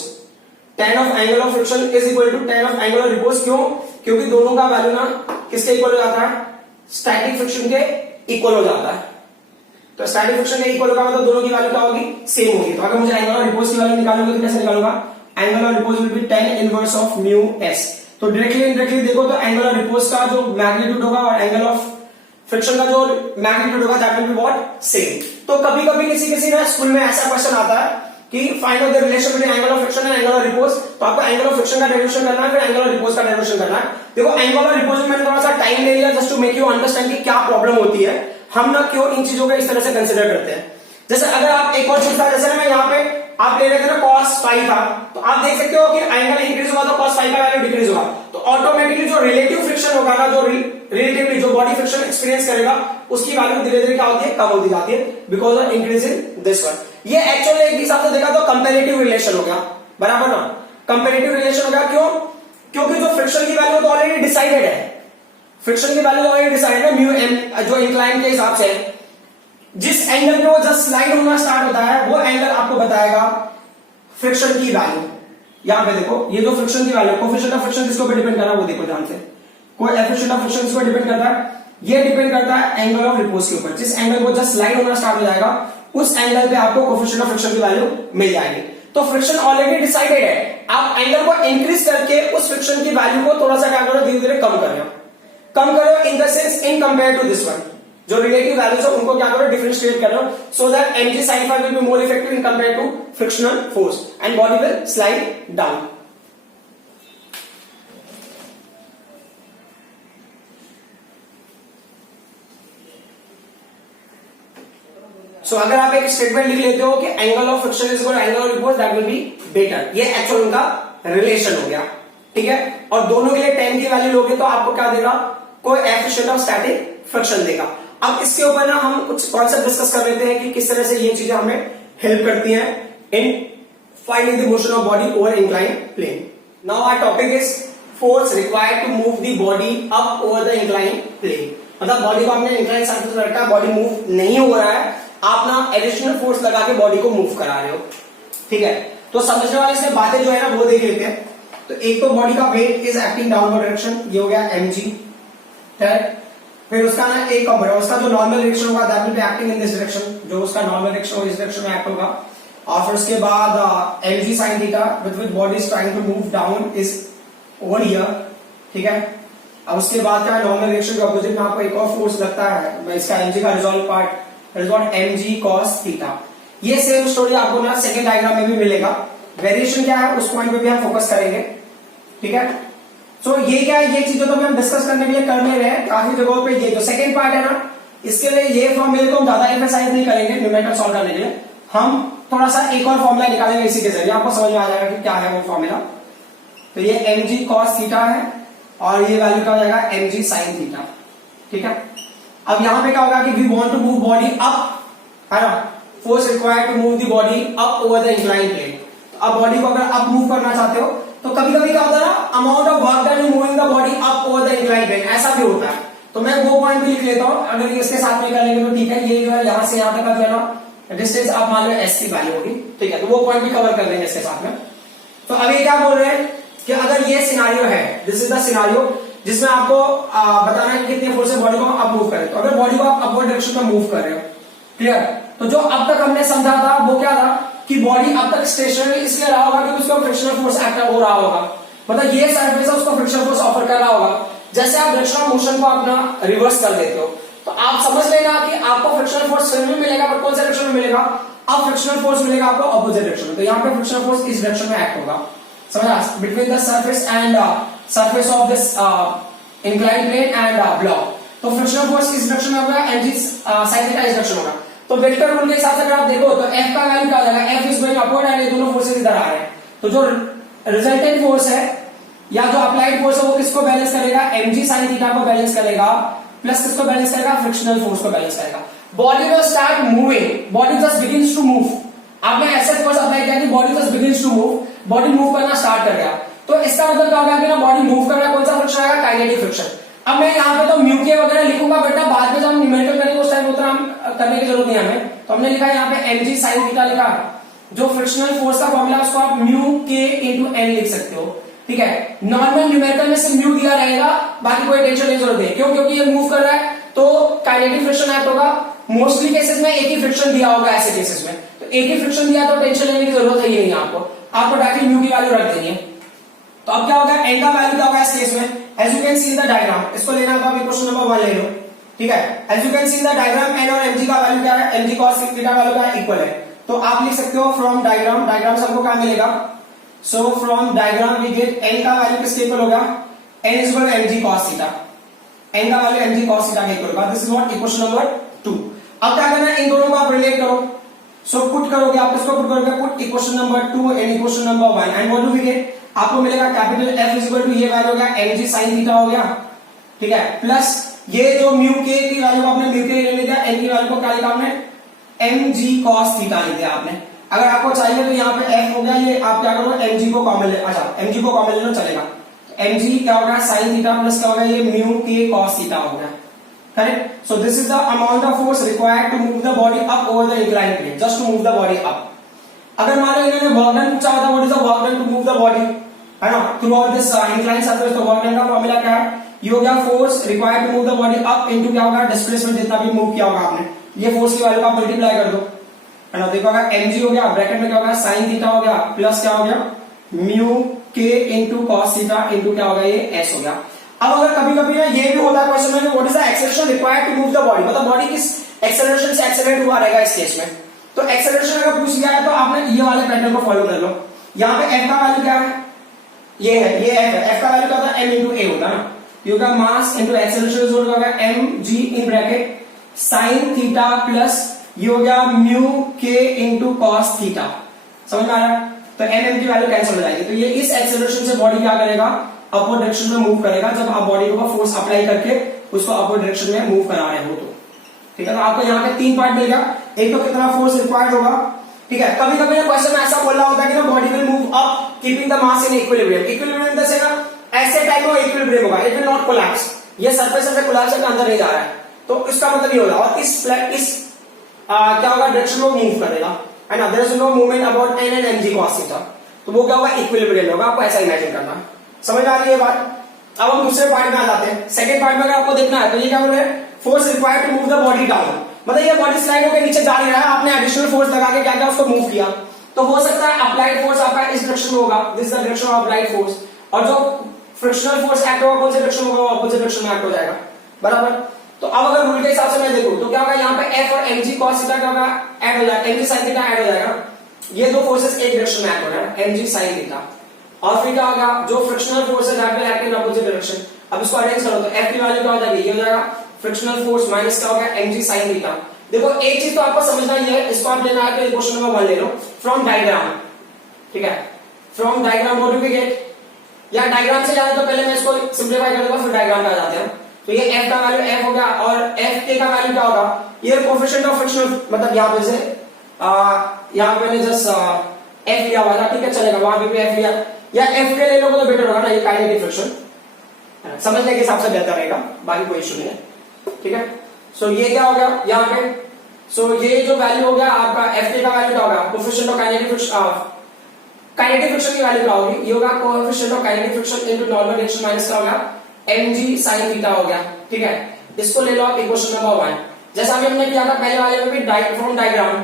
tan of angle of friction is equal to tan of angle of repose, क्यों, क्योंकि दोनों का वैल्यू ना किसके इक्वल हो जाता है स्टैटिक फ्रिक्शन के इक्वल हो जाता है, तो स्टैटिक फ्रिक्शन के इक्वल होगा मतलब दोनों की वैल्यू क्या होगी सेम होगी, तो अगर मुझे एंगल ऑफ रिपोज की वैल्यू निकालूंगा तो कैसे निकालूंगा angle of repose will be tan inverse of mu S, तो डायरेक्टली इनडायरेक्टली देखो तो एंगल ऑफ रिपोज का जो मैग्नीट्यूड होगा और एंगल ऑफ फ्रिक्शन का जो मैग्नीट्यूड होगा that will be what same. तो कभी कभी किसी ना स्कूल में ऐसा क्वेश्चन आता है कि find out the relation between angle of friction and angle of repose, तो आपको एंगल ऑफ फ्रिक्शन का डेरिवेशन करना है फिर एंगल ऑफ रिपोज का डेरिवेशन करना है। देखो एंगल ऑफ रिपोज में मैंने थोड़ा सा टाइम ले लिया just to make you understand कि क्या प्रॉब्लम होती है, हम ना क्यों इन चीजों को इस तरह से कंसिडर करते हैं। जैसे अगर आप एक और चीज था, जैसे मैं यहाँ पे आप ले रहे थे ना cos फाई था, तो आप देख सकते हो कि एंगल इंक्रीज होगा तो cos फाई का वैल्यू डिक्रीज होगा, तो ऑटोमेटिकली जो रिलेटिव फ्रिक्शन होगा ना, जो रिलेटिवली जो बॉडी फ्रिक्शन एक्सपीरियंस करेगा उसकी वैल्यू धीरे धीरे क्या होती है कम होती जाती है because of increase in this one. ये एक्चुअली एक हिसाब से देखा तो कंपैरेटिव रिलेशन हो गया, बराबर ना, कंपैरेटिव रिलेशन हो गया, क्यों, क्योंकि जो फ्रिक्शन की वैल्यू तो ऑलरेडी डिसाइडेड है, फ्रिक्शन की वैल्यू ऑलरेडी डिसाइडेड है म्यू एम जो इंक्लाइन के हिसाब से है, जिस एंगल पे वो जस्ट स्लाइड होना स्टार्ट होता है वो एंगल आपको बताएगा फ्रिक्शन की वैल्यू। यहां पे देखो ये जो फ्रिक्शन की वैल्यू कोएफिशिएंट ऑफ फ्रिक्शन किसको पे डिपेंड कर रहा है वो देखो ध्यान से, कोएफिशिएंट ऑफ फ्रिक्शन किसको डिपेंड करता है, ये डिपेंड करता है एंगल ऑफ रिपोज के ऊपर, जिस एंगल को जस्ट स्लाइड होना स्टार्ट हो जाएगा उस एंगल पे आपको कोएफिशिएंट ऑफ फ्रिक्शन की वैल्यू मिल जाएगी। तो फ्रिक्शन ऑलरेडी डिसाइडेड है, आप एंगल को इंक्रीज करके उस फ्रिक्शन की वैल्यू को थोड़ा सा क्या करो धीरे धीरे कम करो in the sense in compare to this one, जो रिलेटिव वैल्यूज है उनको क्या करो डिफरेंशिएट करो so that mg sin phi will be more effective in compared to frictional force and body will slide down। So अगर आप एक स्टेटमेंट लिख लेते हो कि angle of friction is equal to angle of repose that will be better, ये एक्चुअल उनका रिलेशन हो गया, ठीक है, और दोनों के लिए tan की वैल्यू लोगे तो आपको क्या देगा कोएफिशिएंट ऑफ स्टैटिक फ्रिक्शन देगा। अब इसके ऊपर ना हम कुछ कॉन्सेप्ट डिस्कस कर लेते हैं कि किस तरह से ये चीजें हमें हेल्प करती हैं in finding the motion of body over incline plane. Now our topic is force required to move the body up over the incline plane, मतलब बॉडी को हमने इंक्लाइन सरफेस पर रखा, बॉडी मूव नहीं हो रहा है, आप ना एडिशनल फोर्स लगा के बॉडी को मूव करा रहे हो, ठीक है, तो समझने वाले से बातें जो है ना वो देख लेते हैं। तो एक तो बॉडी का weight is acting downward direction, ये हो गया mg, है, फिर उसका ना एक उसका जो नॉर्मल डायरेक्शन होगा that will be acting in this direction, जो उसका नॉर्मल डायरेक्शन होगा इस डायरेक्शन में एक्ट होगा, और फिर उसके बाद mg sin theta with which body is trying to move down is over here, ठीक है। अब उसके बाद क्या नॉर्मल डायरेक्शन के ऑपोजिट में आपको एक और फोर्स लगता है, इसका mg का resolve part that is what mg cos theta. ये सेम स्टोरी आपको ना सेकंड डायग्राम में भी मिलेगा, वेरिएशन क्या है उस पॉइंट पे भी हम फोकस करेंगे, ठीक है। सो ये क्या है, ये चीजें तो हम डिस्कस करने के लिए कर ले रहे हैं काफी जगहों पे, ये जो सेकंड पार्ट है ना इसके लिए ये फॉर्मूले को हम ज्यादा एम्फसाइज नहीं करेंगे न्यूमेरिकल सॉल्व करने के लिए, हम थोड़ा सा एक और फॉर्मूला निकालेंगे इसी के जरिए, आपको समझ में आ जाएगा कि क्या है वो फॉर्मूला। तो ये mg cos थीटा है और ये वैल्यू क्या हो जाएगा mg sin थीटा, ठीक है। अब यहां पे क्या होगा कि we want to move body up, है ना, force required to move the body up over the incline plane. अब बॉडी को अगर अप मूव करना चाहते हो तो कभी कभी क्या होता है ना amount of work done in moving the body up over the incline plane, ऐसा भी होता है, तो मैं वो पॉइंट भी लिख लेता हूं, अगर इसके साथ में कर लेंगे तो ठीक है। ये जो है यहां से यहां तक का जो है ना डिस्टेंस आप मान लो s की वैल्यू होगी, ठीक है, तो वो पॉइंट भी कवर कर लेंगे इसके साथ में। तो अब ये क्या बोल रहे हैं कि अगर ये सिनारियो है, दिस इज द सिनारियो जिसमें आपको बताना है कि कितने फोर्स से बॉडी को अप मूव करें, तो अगर बॉडी को आप अपवर्ड डायरेक्शन में मूव कर रहे हो, क्लियर, तो जो अब तक हमने समझा था वो क्या था कि बॉडी अब तक स्टेशनरी इसलिए रहा होगा क्योंकि उसका फ्रिक्शनल फोर्स एक्ट हो रहा होगा, मतलब ये सरफेस है उसको फ्रिक्शनल फोर्स ऑफर कर रहा होगा। जैसे आप डायरेक्शन ऑफ मोशन को अपना रिवर्स कर देते हो तो आप समझ लेना कि आपको फ्रिक्शनल फोर्स फिर भी मिलेगा, पर कौन से डायरेक्शन में मिलेगा, अब फ्रिक्शनल फोर्स मिलेगा आपको ऑपोजिट डायरेक्शन में। तो यहाँ पे फ्रिक्शनल फोर्स इस डायरेक्शन में एक्ट होगा, समझा, between the surface and surface of this inclined plane and block. तो फ्रिक्शनल फोर्स इस डायरेक्शन में होगा, mg sin थीटा इस डायरेक्शन होगा। तो वेक्टर रूल के हिसाब से अगर आप देखो तो f का वैल्यू क्या हो जाएगा, f is going upward and ये दोनों फोर्सेस इधर आ रहे हैं, तो जो रिजल्टेंट फोर्स है या जो अप्लाइड फोर्स है वो किसको बैलेंस करेगा, mg sin थीटा को बैलेंस करेगा, प्लस किसको बैलेंस करेगा, फ्रिक्शनल फोर्स को बैलेंस करेगा। Body will start moving, body just begins to move. आपने ऐसे फोर्स अप्लाई किया कि body just begins to move, body move करना स्टार्ट कर गया, तो इसका मतलब क्या होगा कि ना बॉडी मूव कर रहा है, कौन सा फ्रिक्शन आएगा, काइनेटिक फ्रिक्शन। अब मैं यहाँ पे तो म्यू के वगैरह लिखूंगा बेटा, बाद में जब हम न्यूमेरिकल करेंगे उस टाइम उतना हम करने की जरूरत नहीं है हमें, तो हमने लिखा है यहाँ पे mg sin थीटा लिखा, जो फ्रिक्शनल फोर्स का फॉर्मूला उसको आप म्यू के इनटू n लिख सकते हो, ठीक है। नॉर्मल न्यूमेरिकल में सिर्फ म्यू दिया रहेगा, बाकी कोई टेंशन नहीं जरूरत है, क्यों, क्योंकि ये मूव कर रहा है तो काइनेटिक फ्रिक्शन एक्ट होगा। मोस्टली केसेस में एक ही फ्रिक्शन दिया होगा, ऐसे केसेस में तो एक ही फ्रिक्शन दिया तो टेंशन लेने की जरूरत है ही नहीं आपको डायरेक्टली म्यू की वैल्यू रख देनी है। तो अब क्या होगा, n का वैल्यू क्या होगा इस केस में, as you can see in the diagram, इसको लेना तो आप क्वेश्चन नंबर 1 ले लो, ठीक है। As you can see in the diagram n और mg का वैल्यू क्या है, mg cos थीटा वैल्यू क्या है, इक्वल है। तो आप लिख सकते हो फ्रॉम डायग्राम, डायग्राम से हमको क्या मिलेगा, so from diagram we get n का वैल्यू किसके इक्वल होगा, n is equal mg cos theta, n का वैल्यू mg cos थीटा के इक्वल होगा। This is what equation number 2। अब क्या करना है, इन दोनों को आप रिलेट करो, सो पुट करोगे, आप इसको पुट करोगे, put equation number 2 and equation number 1 and what do we get, आपको मिलेगा capital F is equal to ये वैल्यू हो गया mg sin थीटा हो गया, ठीक है, प्लस ये जो म्यू के की वैल्यू आपने म्यू के ले लिया, n की वैल्यू को क्या लिखा आपने, mg cos थीटा लिख दिया आपने। अगर आपको चाहिए तो यहाँ पे f हो गया, ये आप क्या करो mg को कॉमन ले, अच्छा mg को कॉमन ले लो चलेगा, mg क्या होगा sin थीटा प्लस क्या होगा, ये म्यू के cos थीटा हो गया, correct. So this is the amount of force required to move the body up over the inclined plane, just to move the body up. अगर मान लो इन्होंने वर्क डन पूछा होता, what is the work done to move the body, है ना, throughout this inclined surface, तो वर्क डन का फॉर्मूला क्या है, ये हो गया force required to move the body up into क्या होगा, डिस्प्लेसमेंट जितना भी मूव किया होगा आपने, ये फोर्स की वैल्यू का मल्टीप्लाई कर दो, है ना, देखो mg हो गया, ब्रैकेट में क्या होगा sin थीटा हो गया, प्लस क्या हो गया म्यू के इनटू cos थीटा इनटू क्या होगा, ये s हो गया। अब अगर कभी कभी ना ये भी होता है क्वेश्चन में, what is the acceleration required to move the body, मतलब बॉडी किस एक्सेलरेशन से एक्सेलरेट हुआ रहेगा इस केस में, तो एक्सेलरेशन अगर पूछ लिया है तो आपने ये वाले पैटर्न को फॉलो कर लो। यहाँ पे f का वैल्यू क्या है, ये है, ये f है, f का वैल्यू क्या होता है, m इनटू a होता है ना, ये होगा मास इनटू एक्सेलरेशन इज होगा mg in bracket sin theta plus ये हो गया म्यू के इनटू cos थीटा, समझ में आ रहा है। तो mm की वैल्यू कैंसिल हो जाएगी, तो ये इस एक्सेलरेशन से बॉडी क्या करेगा, अपवर्ड डायरेक्शन में मूव करेगा, जब आप बॉडी को फोर्स अप्लाई करके उसको अपवर्ड डायरेक्शन में मूव करा रहे हो तो, ठीक है। तो आपको यहाँ पे 3 पार्ट मिल गया, एक तो कितना फोर्स रिक्वायर्ड होगा, ठीक है। कभी कभी ना क्वेश्चन में ऐसा बोल रहा होता है कि ना body will move up keeping the mass in equilibrium, equilibrium in the sense ना ऐसे टाइम में इक्विलिब्रियम होगा, इट विल नॉट कोलैप्स, ये सरफेस से कोलैप्स करके अंदर नहीं जा रहा है, तो इसका मतलब ये होगा, और इस क्या होगा, डायरेक्शन में मूव करेगा, है ना, there is no movement about n and mg cos theta, तो वो क्या होगा, इक्विलिब्रियम होगा, आपको ऐसा इमेजिन करना है, समझ आ रही है बात। अब हम दूसरे पार्ट में आ जाते हैं, सेकंड पार्ट में अगर आपको देखना है तो ये क्या बोल रहे हैं, force required to move the body down, मतलब ये बॉडी स्लाइड होकर नीचे जा रहा है, आपने एडिशनल फोर्स लगा के क्या क्या उसको मूव किया, तो हो सकता है अप्लाइड फोर्स आपका इस डायरेक्शन में होगा, this is the direction of applied force, और जो फ्रिक्शनल फोर्स एक्ट होगा कौन से डायरेक्शन में होगा, ऑपोजिट डायरेक्शन में एक्ट हो जाएगा, बराबर। तो अब अगर रूल के हिसाब से मैं देखूं तो क्या होगा, यहाँ पे f और mg cos थीटा क्या होगा, ऐड हो जाएगा, mg sin थीटा ऐड हो जाएगा, ये दो फोर्सेस एक डायरेक्शन में एक्ट हो रहा है, mg sin थीटा, और फिर क्या होगा, जो फ्रिक्शनल फोर्स है that will act in opposite direction. अब इसको अरेंज करो तो f की वैल्यू क्या हो जाएगी, ये हो जाएगा फ्रिक्शनल फोर्स माइनस क्या होगा, mg sin थीटा। देखो एक चीज तो आपको समझना ही है, इसको आप लेना है तो क्वेश्चन नंबर 1 ले लो, फ्रॉम डायग्राम, ठीक है, from diagram what do we get, या डायग्राम से जाने तो पहले मैं इसको सिंपलीफाई कर दूंगा, फिर डायग्राम पे आ जाते हैं। तो ये f का वैल्यू f हो गया, और f k का वैल्यू क्या होगा, ये कोएफिशिएंट ऑफ फ्रिक्शन, मतलब यहाँ पे से यहाँ पे मैंने जस्ट f लिया हुआ था, ठीक है चलेगा, वहां पे भी f लिया, या f k ले लोगे तो बेटर होगा ना, ये काइनेटिक फ्रिक्शन समझने के हिसाब से बेहतर रहेगा, बाकी कोई इशू नहीं है, ठीक है। सो ये क्या हो गया यहाँ पे, सो ये जो वैल्यू हो गया आपका f k का वैल्यू क्या होगा, coefficient of kinetic friction, kinetic friction की वैल्यू क्या होगी, ये होगा coefficient of kinetic friction into normal direction minus क्या होगा, mg sin थीटा हो गया, ठीक है। इसको ले लो आप इक्वेशन नंबर 1, जैसा कि हमने किया था पहले वाले में भी फ्रॉम डायग्राम,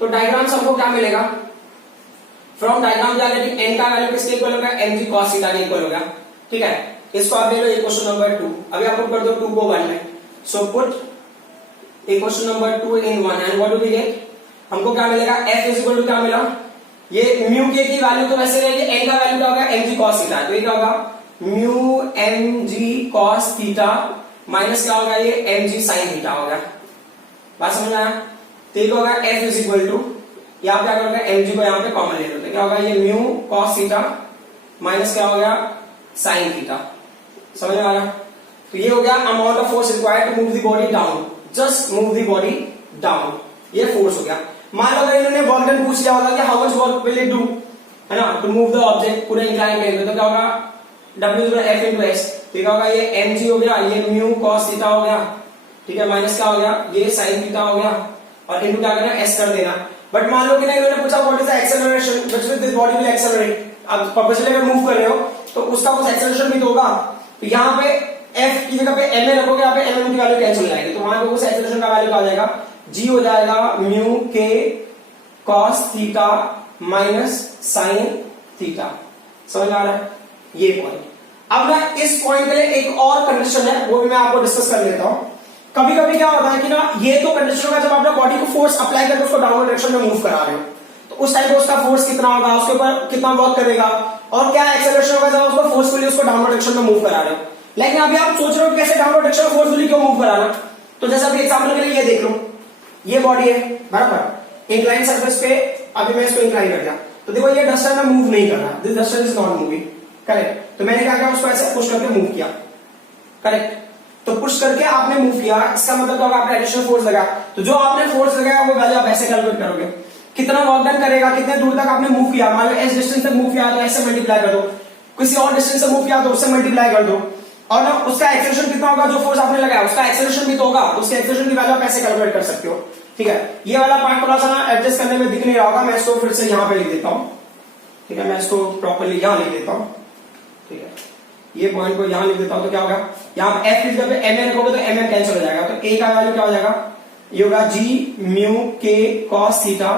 तो डायग्राम से हमको क्या मिलेगा, फ्रॉम डायग्राम क्या लेकिन एन का वैल्यू किसके इक्वल होगा, mg cos थीटा के इक्वल होगा। ठीक है, इसको आप ले लो इक्वेशन नंबर 2। अभी आप पुट कर दो 2 को 1 में, so put equation number 2 in 1 and what do we get, हमको क्या मिलेगा, f इज इक्वल टू क्या मिला, ये म्यू के की वैल्यू तो वैसे रहेगी, n का वैल्यू क्या होगा, mg cos थीटा, तो ये क्या होगा mu mg cos theta minus क्या होगा, ये mg sin थीटा होगा। बात समझ में आया, तो ये होगा f इज इक्वल टू, यहाँ पे क्या होगा mg को यहाँ पे कॉमन ले लो, तो क्या होगा ये म्यू cos थीटा माइनस क्या हो गया sin थीटा। समझ में आ रहा, तो ये हो गया amount of force required to move the body down, just move the body down, ये फोर्स हो गया। मान लो अगर इन्होंने वर्क डन पूछ लिया होगा कि how much work will it do, है ना, टू मूव द ऑब्जेक्ट पूरे इंक्लाइन प्लेन में, तो क्या होगा W is F into S, तो क्या होगा ये mg हो गया, ये म्यू cos थीटा हो गया, ठीक है, माइनस क्या हो गया ये sin थीटा हो गया, और इनको क्या करना S कर देना। बट मान लो कि नहीं, इन्होंने पूछा what is the acceleration which with this body will accelerate, अब पर्पसली अगर मूव कर रहे हो तो उसका कुछ एक्सेलरेशन भी तो होगा, तो यहाँ पे F की जगह पे ma रखोगे, यहाँ पे mm की वैल्यू कैंसिल हो जाएगी, तो वहां पे उस एक्सेलरेशन का वैल्यू क्या हो जाएगा, g हो जाएगा mu k cos theta minus sin theta. समझ आ रहा है ये पॉइंट। अब ना इस पॉइंट के लिए एक और कंडीशन है, वो भी मैं आपको डिस्कस कर लेता हूं। कभी कभी क्या होता है कि ना ये तो कंडीशन होगा जब आप बॉडी को फोर्स अप्लाई करके उसको डाउनवर्ड डायरेक्शन में मूव करा रहे हो, तो उस टाइम पे उसका फोर्स कितना होगा, उसके ऊपर कितना वर्क करेगा, और क्या एक्सेलरेशन होगा जब उसको फोर्सफुली उसको डाउनवर्ड डायरेक्शन में मूव करा रहे हो। लेकिन अभी आप सोच रहे हो कैसे डाउनवर्ड डायरेक्शन में फोर्सफुली क्यों मूव कराना, तो जैसा अभी एग्जांपल के लिए ये देख लो, ये बॉडी है बराबर, इंक्लाइन सरफेस पे अभी मैं इसको इंक्लाइन कर दिया, तो देखो ये डस्टर में मूव नहीं कर रहा, this duster is not moving, correct, तो मैंने क्या किया उसको ऐसे पुश करके मूव किया, करेक्ट, तो पुश करके आपने मूव किया, इसका मतलब क्या होगा आपने एडिशनल फोर्स लगाया, तो जो आपने फोर्स लगाया वो वैल्यू आप ऐसे कैलकुलेट करोगे, कितना वर्क डन करेगा, कितने दूर तक आपने मूव किया, मान लो इस डिस्टेंस तक मूव किया तो ऐसे मल्टीप्लाई कर दो, किसी और डिस्टेंस से मूव किया तो उससे मल्टीप्लाई कर दो, और ना उसका एक्सेलरेशन कितना होगा, जो फोर्स आपने लगाया उसका एक्सेलरेशन भी तो होगा, तो उसके एक्सेलरेशन की वैल्यू आप ऐसे कैलकुलेट कर सकते हो। ठीक है, ये वाला पार्ट थोड़ा सा ना एडजस्ट करने में दिख नहीं रहा होगा, मैं इसको फिर से यहाँ पे लिख देता हूँ, ठीक है, मैं इसको प्रॉपरली यहाँ लिख देता हूँ, ठीक है, ये पॉइंट को यहां लिख देता हूं, तो क्या होगा यहाँ पे f की जगह पे mm रखोगे तो mm कैंसिल हो जाएगा, तो a का वैल्यू क्या हो जाएगा, ये होगा g mu k cos theta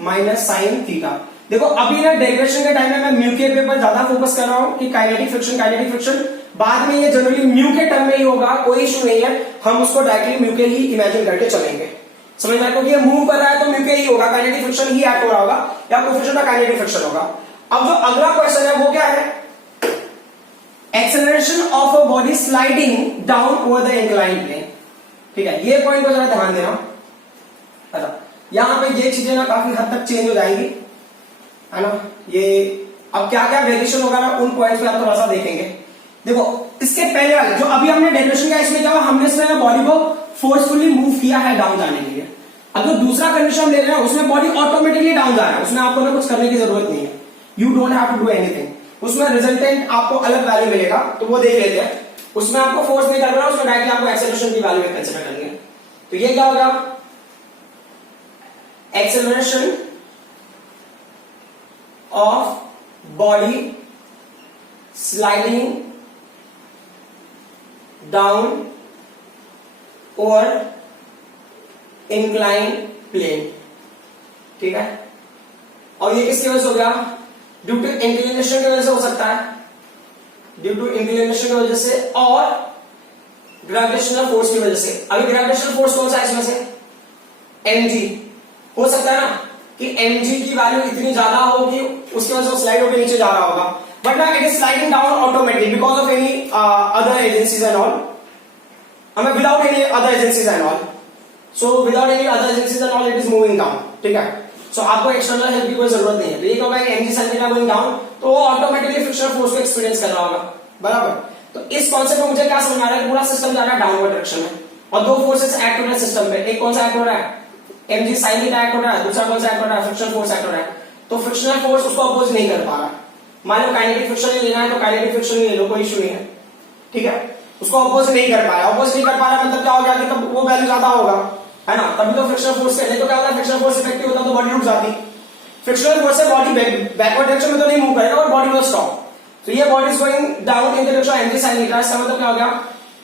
minus sin theta. देखो अभी ना डेरिवेशन के टाइम में मैं म्यू के पर ज्यादा फोकस कर रहा हूं कि काइनेटिक फ्रिक्शन, बाद में ये जनरली म्यू के टर्म में ही होगा, कोई इशू नहीं है, हम उसको डायरेक्टली म्यू के ही इमेजिन करके चलेंगे। समझ में आया, क्योंकि ये मूव कर रहा है तो म्यू के ही होगा, काइनेटिक फ्रिक्शन ही एक्ट हो रहा होगा, या कोएफिशिएंट ऑफ काइनेटिक फ्रिक्शन होगा। अब जो अगला क्वेश्चन है वो क्या है, acceleration of a body sliding down over the incline plane. ठीक है, ये पॉइंट को जरा ध्यान देना, अच्छा यहां पे ये चीजें ना काफी हद तक चेंज हो जाएंगी, है ना, ये अब क्या क्या वेरिएशन होगा ना उन पॉइंट्स पे आप थोड़ा सा देखेंगे। देखो इसके पहले वाले जो अभी हमने डेरिवेशन किया, इसमें क्या हुआ, हमने इसमें बॉडी को फोर्सफुली मूव किया है डाउन जाने के लिए। अब जो दूसरा कंडीशन हम ले रहे हैं उसमें बॉडी ऑटोमेटिकली डाउन जा रहा है, उसमें आपको ना कुछ करने की जरूरत नहीं है, you don't have to do anything, उसमें रिजल्टेंट आपको अलग वैल्यू मिलेगा, तो वो देख लेते हैं, उसमें आपको फोर्स नहीं करना, उसमें डायरेक्टली आपको एक्सेलरेशन की वैल्यू कंसीडर करनी है। तो ये क्या होगा, acceleration of body sliding down over incline plane. ठीक है, और ये किसकी वजह से हो गया, ड्यू टू इंक्लिनेशन की वजह से हो सकता है, ड्यू टू इंक्लिनेशन की वजह से और ग्रेविटेशनल फोर्स की वजह से। अभी ग्रेविटेशनल फोर्स कौन सा है इसमें से, mg, हो सकता है ना कि mg की वैल्यू इतनी ज्यादा हो कि उसकी वजह से स्लाइड होकर नीचे जा रहा होगा, बट ना it is sliding down automatically because of any other agencies and all, हमें without any other agencies and all, so without any other agencies and all it is moving down. ठीक है, सो आपको एक्सटर्नल हेल्प की कोई जरूरत नहीं है, तो ये क्या होगा mg sin theta going down, तो वो ऑटोमेटिकली फ्रिक्शनल फोर्स को एक्सपीरियंस कर रहा होगा, बराबर। तो इस कॉन्सेप्ट में मुझे क्या समझ आ रहा है, पूरा सिस्टम जा रहा है डाउनवर्ड डायरेक्शन में, और दो फोर्सेस एक्ट हो रहे हैं सिस्टम पे, एक कौन सा एक्ट हो रहा है, mg sin थीटा एक्ट हो रहा है, दूसरा कौन सा एक्ट हो रहा है, फ्रिक्शनल फोर्स एक्ट हो रहा है। तो फ्रिक्शनल फोर्स उसको अपोज नहीं कर पा रहा, मान लो काइनेटिक फ्रिक्शन लेना है तो काइनेटिक फ्रिक्शन ले लो, कोई इशू नहीं है। ठीक है, उसको अपोज नहीं कर पा रहा, अपोज नहीं कर पा रहा मतलब क्या हो गया कि तब वो वैल्यू ज्यादा होगा, है ना, तभी तो फ्रिक्शनल फोर्स से, नहीं तो क्या होता है फ्रिक्शनल फोर्स इफेक्टिव होता तो बॉडी रुक जाती, फ्रिक्शनल फोर्स से बॉडी बैकवर्ड डायरेक्शन में तो नहीं मूव करेगा और बॉडी विल स्टॉप। तो ये body is going down in the direction mg sin theta, इसका मतलब क्या हो गया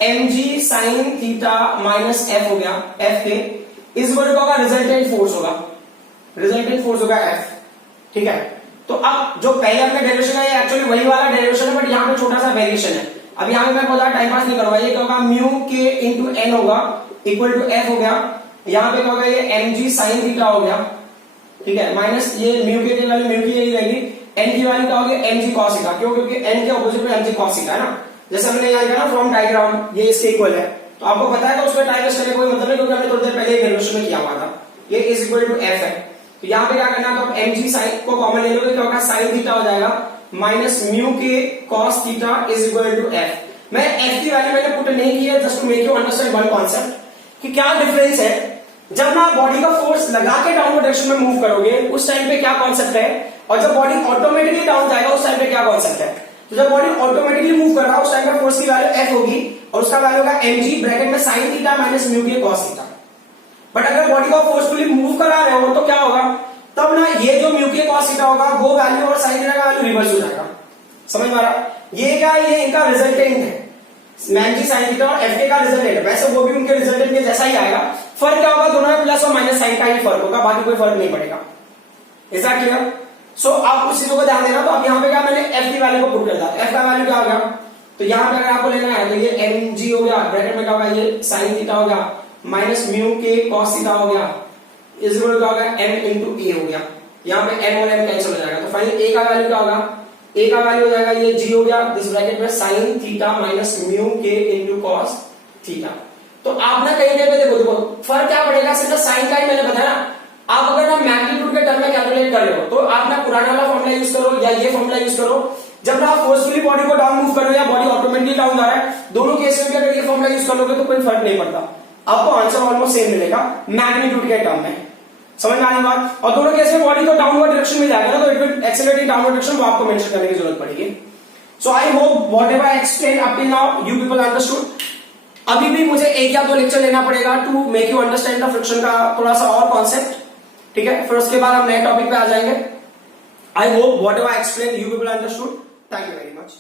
mg sin theta minus f हो गया, f के इस वर्ड का रिजल्टेंट फोर्स होगा, रिजल्टेंट फोर्स होगा F, ठीक है। तो अब जो पहले हमने डेरिवेशन है ये एक्चुअली वही वाला डेरिवेशन है, बट यहाँ पे छोटा सा वेरिएशन है। अब यहाँ पे मैं बहुत टाइम पास नहीं करूंगा, ये क्या होगा म्यू के इंटू एन होगा इक्वल टू एफ हो गया, यहाँ पे क्या होगा ये mg sin थीटा हो गया, ठीक है, माइनस ये म्यू के वैल्यू म्यू की यही रहेगी, एन की वैल्यू क्या होगी mg cos थीटा, क्यों, क्योंकि एन के ऑपोजिट में mg cos थीटा है ना, जैसे हमने यहाँ लिखा ना फ्रॉम डायग्राम ये इसके इक्वल है, तो आपको पता है तो उसका टाइम वेस्ट करने कोई मतलब नहीं, क्योंकि हमने थोड़ी देर पहले डेरिवेशन में किया हुआ था, ये इज इक्वल टू एफ है। तो यहाँ पे क्या करना है, तो mg sin को कॉमन ले लोगे, क्या होगा sin थीटा हो जाएगा माइनस म्यू के cos theta is equal to F. मैं f की वैल्यू मैंने पुट नहीं की है, just to make you understand one concept कि क्या डिफरेंस है जब ना बॉडी का फोर्स लगा के डाउनवर्ड डायरेक्शन में मूव करोगे उस टाइम पे क्या कॉन्सेप्ट है, और जब बॉडी ऑटोमेटिकली डाउन जाएगा उस टाइम पे क्या कॉन्सेप्ट है। तो जब बॉडी ऑटोमेटिकली मूव कर रहा है उस टाइम पे फोर्स की वैल्यू f होगी और उसका वैल्यू होगा mg ब्रैकेट में sin थीटा माइनस म्यू के cos थीटा। बट अगर बॉडी को फोर्सफुली मूव करा रहे हो तो क्या होगा, तब ना ये जो म्यू के cos थीटा होगा वो वैल्यू और sin थीटा का वैल्यू रिवर्स हो जाएगा, समझ में आ रहा। ये क्या, ये इनका रिजल्टेंट है, mg sin थीटा और f का रिजल्टेंट है, वैसे वो भी उनके रिजल्टेंट के जैसा ही आएगा, फर्क क्या होगा दोनों में प्लस और माइनस साइन का ही फर्क होगा, बाकी कोई फर्क नहीं पड़ेगा। Is that clear? सो आप उस चीजों को ध्यान देना। तो अब यहाँ पे क्या मैंने f की वैल्यू को पुट कर दिया, f का वैल्यू क्या हो गया, तो यहाँ पे अगर आपको लेना है तो ये mg हो गया ब्रैकेट में क्या होगा ये sin थीटा हो गया माइनस म्यू के cos थीटा हो गया इज इक्वल क्या होगा m इंटू a हो गया, यहाँ पे m और m कैंसिल हो जाएगा, तो फाइनली a का वैल्यू क्या होगा, a का वैल्यू हो जाएगा ये g हो गया दिस ब्रैकेट में sin थीटा माइनस म्यू के इंटू cos थीटा। तो आप ना कहीं पे देखो देखो फर्क क्या पड़ेगा, सिर्फ साइन का ही मैंने बताया। आप अगर ना मैग्नीट्यूड के टर्म में कैलकुलेट कर रहे हो तो आप ना पुराना वाला फॉर्मूला यूज करो या ये फॉर्मूला यूज करो। जब ना आप फोर्सफुली बॉडी को डाउन मूव कर रहे हो या बॉडी ऑटोमेटिकली डाउन जा रहा है, दोनों केस में भी अगर ये फॉर्मूला यूज कर लोगे तो कोई फर्क नहीं पड़ता, आपको आंसर ऑलमोस्ट सेम मिलेगा मैग्नीट्यूड के टर्म में, समझ में आने बात। और दोनों केस में बॉडी को डाउनवर्ड डायरेक्शन में जाएगा ना, तो it will accelerate in downward direction, वो आपको मेंशन करने की जरूरत पड़ेगी। So I hope whatever I explain up till now you people understood. अभी भी मुझे एक या दो लेक्चर लेना पड़ेगा to make you understand the friction का थोड़ा सा और कॉन्सेप्ट, ठीक है, फिर उसके बाद हम नए टॉपिक पे आ जाएंगे। आई hope whatever I explain you people understood. Thank you very much.